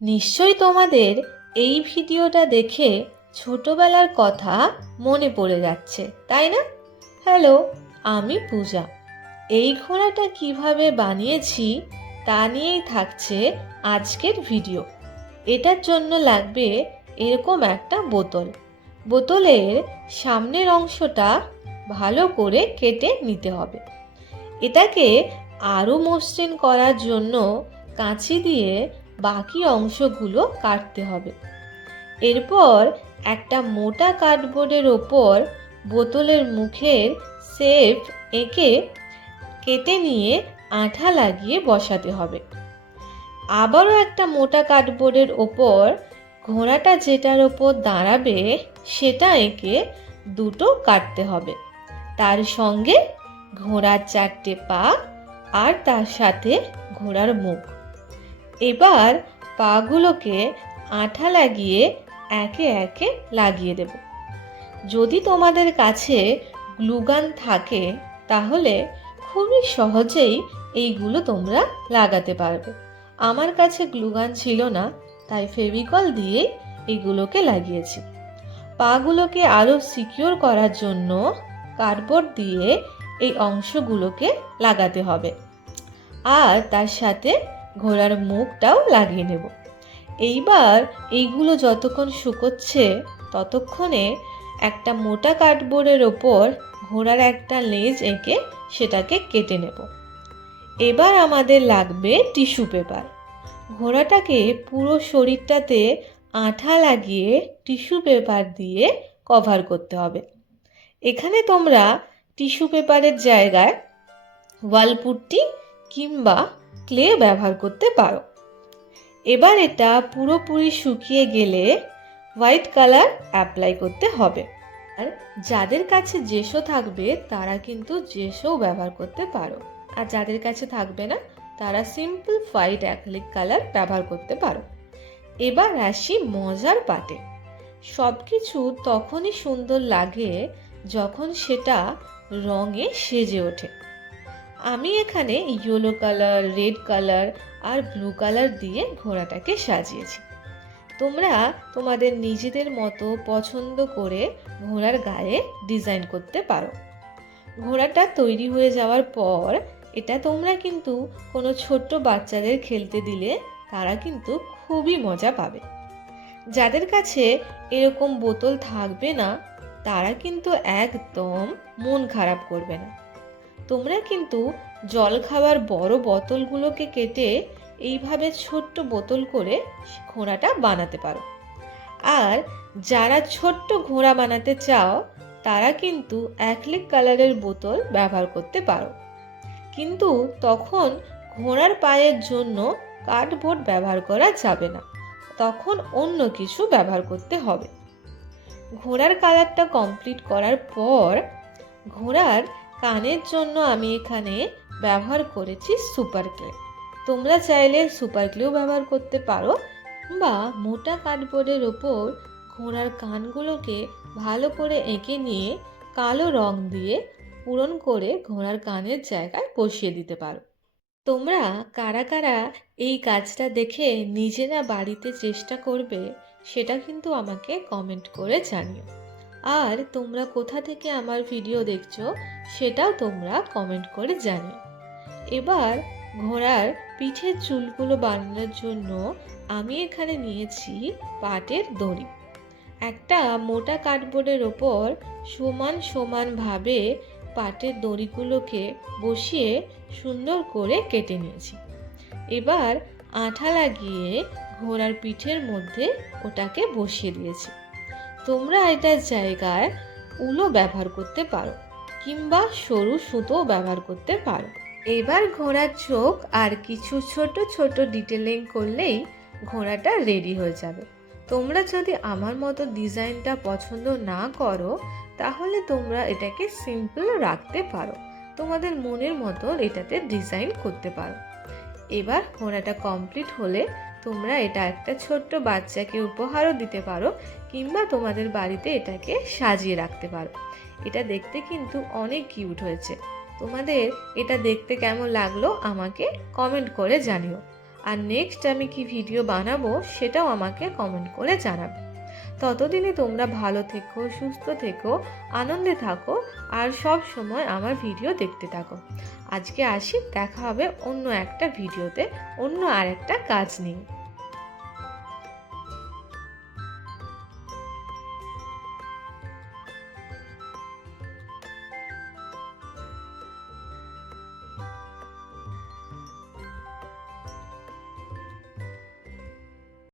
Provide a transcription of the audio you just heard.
নিশ্চয়ই তোমাদের এই ভিডিওটা দেখে ছোটবেলার কথা মনে পড়ে যাচ্ছে, তাই না? হ্যালো, আমি পূজা। এই ঘোড়াটা কিভাবে বানিয়েছি তা নিয়েই থাকছে আজকের ভিডিও। এটার জন্য লাগবে এরকম একটা বোতল। বোতলের সামনের অংশটা ভালো করে কেটে নিতে হবে। এটাকে আরও মসৃণ করার জন্য কাঁচি দিয়ে বাকি অংশগুলো কাটতে হবে। এরপর একটা মোটা কার্ডবোর্ডের ওপর বোতলের মুখের শেপ এঁকে কেটে নিয়ে আঠা লাগিয়ে বসাতে হবে। আবারও একটা মোটা কার্ডবোর্ডের ওপর ঘোড়াটা যেটার ওপর দাঁড়াবে সেটা এঁকে দুটো কাটতে হবে। তার সঙ্গে ঘোড়ার 4টে পা আর তার সাথে ঘোড়ার মুখ। এবার পাগুলোকে আঠা লাগিয়ে একে একে লাগিয়ে দেব। যদি তোমাদের কাছে গ্লুগান থাকে তাহলে খুবই সহজেই এইগুলো তোমরা লাগাতে পারবে। আমার কাছে গ্লুগান ছিল না, তাই ফেভিকল দিয়ে এইগুলোকে লাগিয়েছি। পাগুলোকে আরও সিকিউর করার জন্য কার্ডবোর্ড দিয়ে এই অংশগুলোকে লাগাতে হবে আর তার সাথে ঘোড়ার মুখটাও লাগিয়ে নেব। এইবার এইগুলো যতক্ষণ শুকোচ্ছে ততক্ষণে একটা মোটা কার্ডবোর্ডের ওপর ঘোড়ার একটা লেজ এঁকে সেটাকে কেটে নেব। এবার আমাদের লাগবে টিস্যু পেপার। ঘোড়াটাকে পুরো শরীরটাতে আঠা লাগিয়ে টিস্যু পেপার দিয়ে কভার করতে হবে। এখানে তোমরা টিস্যু পেপারের জায়গায় ওয়ালপুট্টি কিংবা ক্লে ব্যবহার করতে পারো। এবার এটা পুরোপুরি শুকিয়ে গেলে হোয়াইট কালার অ্যাপ্লাই করতে হবে। আর যাদের কাছে জেসো থাকবে তারা কিন্তু জেসও ব্যবহার করতে পারো, আর যাদের কাছে থাকবে না তারা সিম্পল হোয়াইট অ্যাক্রিলিক কালার ব্যবহার করতে পারো। এবার আসি মজার পার্টে। সব কিছু তখনই সুন্দর লাগে যখন সেটা রঙে সেজে ওঠে। আমি এখানে ইয়েলো কালার, রেড কালার আর ব্লু কালার দিয়ে ঘোড়াটাকে সাজিয়েছি। তোমরা তোমাদের নিজেদের মতো পছন্দ করে ঘোড়ার গায়ে ডিজাইন করতে পারো। ঘোড়াটা তৈরি হয়ে যাওয়ার পর এটা তোমরা কিন্তু কোনো ছোট্ট বাচ্চাদের খেলতে দিলে তারা কিন্তু খুবই মজা পাবে। যাদের কাছে এরকম বোতল থাকবে না তারা কিন্তু একদম মন খারাপ করবে না। তোমরা কিন্তু জল খাওয়ার বড় বোতলগুলোকে কেটে এইভাবে ছোট্ট বোতল করে ঘোড়াটা বানাতে পারো। আর যারা ছোট্ট ঘোড়া বানাতে চাও তারা কিন্তু অ্যাক্রিলিক কালারের বোতল ব্যবহার করতে পারো, কিন্তু তখন ঘোড়ার পায়ের জন্য কার্ডবোর্ড ব্যবহার করা যাবে না, তখন অন্য কিছু ব্যবহার করতে হবে। ঘোড়ার কালারটা কমপ্লিট করার পর ঘোড়ার কানের জন্য আমি এখানে ব্যবহার করেছি সুপার গ্লে। তোমরা চাইলে সুপার গ্লেও ব্যবহার করতে পারো, বা মোটা কার্ডবোর্ডের ওপর ঘোড়ার কানগুলোকে ভালো করে এঁকে নিয়ে কালো রং দিয়ে পূরণ করে ঘোড়ার কানের জায়গায় বসিয়ে দিতে পারো। তোমরা কারা কারা এই কাজটা দেখে নিজেরা বাড়িতে চেষ্টা করবে সেটা কিন্তু আমাকে কমেন্ট করে জানিও। আর তোমরা কোথা থেকে আমার ভিডিও দেখছো সেটাও তোমরা কমেন্ট করে জানিও। এবার ঘোড়ার পিঠের চুলগুলো বানানোর জন্য আমি এখানে নিয়েছি পাটের দড়ি। একটা মোটা কার্ডবোর্ডের ওপর সমান সমানভাবে পাটের দড়িগুলোকে বসিয়ে সুন্দর করে কেটে নিয়েছি। এবার আঠা লাগিয়ে ঘোড়ার পিঠের মধ্যে ওটাকে বসিয়ে দিয়েছি। তোমরা এটার জায়গায় উলও ব্যবহার করতে পারো কিংবা সরু সুতোও ব্যবহার করতে পারো। এবার ঘোড়ার চোখ আর কিছু ছোট ছোট ডিটেলিং করলেই ঘোড়াটা রেডি হয়ে যাবে। তোমরা যদি আমার মতো ডিজাইনটা পছন্দ না করো তাহলে তোমরা এটাকে সিম্পল রাখতে পারো, তোমাদের মনের মতো এটাতে ডিজাইন করতে পারো। এবার ঘোড়াটা কমপ্লিট হলে তোমরা এটা একটা ছোট্ট বাচ্চাকে উপহারও দিতে পারো কিংবা তোমাদের বাড়িতে এটাকে সাজিয়ে রাখতে পারো। এটা দেখতে কিন্তু অনেক কিউট হয়েছে। তোমাদের এটা দেখতে কেমন লাগলো আমাকে কমেন্ট করে জানিও। আর নেক্সট আমি কি ভিডিও বানাবো সেটাও আমাকে কমেন্ট করে জানাবে। ততদিনে তোমরা ভালো থেকো, সুস্থ থেকো, আনন্দে থাকো আর সব সময় আমার ভিডিও দেখতে থাকো। আজকে আসি, দেখা হবে অন্য একটা ভিডিওতে অন্য আরেকটা কাজ নিয়ে।